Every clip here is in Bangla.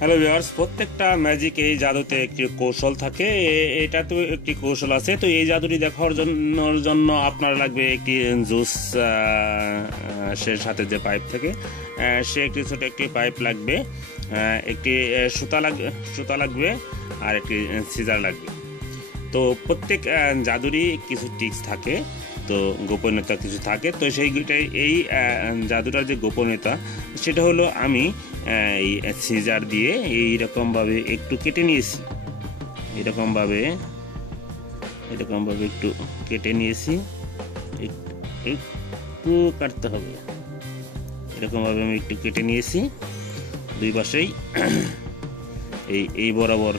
হ্যালো ভিউয়ার্স, প্রত্যেকটা ম্যাজিক এই জাদুতে একটি কৌশল থাকে। এটা তো একটি কৌশল আছে। তো এই জাদুটি দেখার জন্য আপনার লাগবে একটি জুস, সে সাথে যে পাইপ থাকে সে একটি ছোট একটি পাইপ লাগবে, একটি সুতা লাগবে আর একটি সিজার লাগবে। তো প্রত্যেক জাদুরই কিছু টিপস থাকে, তো গোপনীয়তা কিছু থাকে। তো সেইটাই এই জাদুটার যে গোপনীয়তা সেটা হলো আমি এই সিজার দিয়ে এইরকমভাবে একটু কেটে নিয়েছি, এরকমভাবে একটু কেটে নিয়েছি। একটু কাটতে হবে, এরকমভাবে আমি একটু কেটে নিয়েছি দুই পাশেই। এই বরাবর,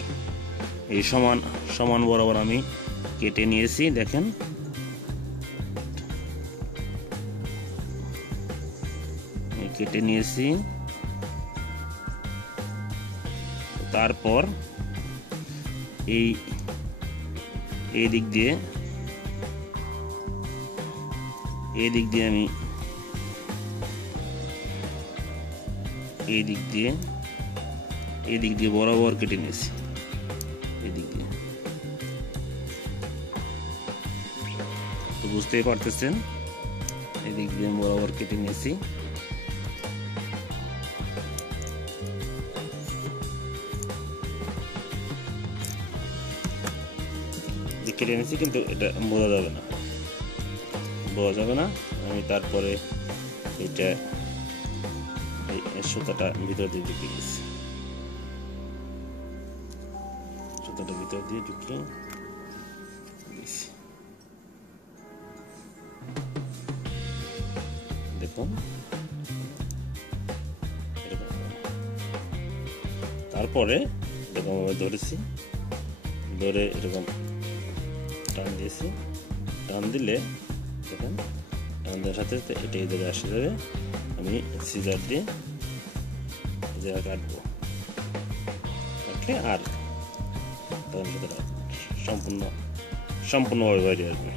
এই সমান বরাবর আমি কেটে নিয়েছি। দেখেন, কেটে নিয়েছি। তারপর এই দিক দিয়ে আমি এই দিক দিয়ে বরাবর কেটে নিয়েছি। এই দিক দিয়ে তো বুঝতেই পারতেছেন, এই দিক দিয়ে বরাবর কেটে নিয়েছি। কেটে নিয়েছি, কিন্তু এটা বোঝা যাবে না। আমি তারপরে এটা সুতাটা ভিতর দিয়ে ঢুকিয়ে গেছি, সুতাটা ভিতর দিয়ে ঢুকিয়ে দিয়েছি। দেখুন, তারপরে এরকম ধরেছি, ধরে এরকম টান দিয়েছি। টান দিলে দেখেন, টান দেওয়ার সাথে সাথে এটা এই জায়গায় আসে যাবে। আমি সিজার দিয়ে এই জায়গা কাটবো, কাটলে আর তখন সাথে সম্পূর্ণভাবে বাইরে আসবে।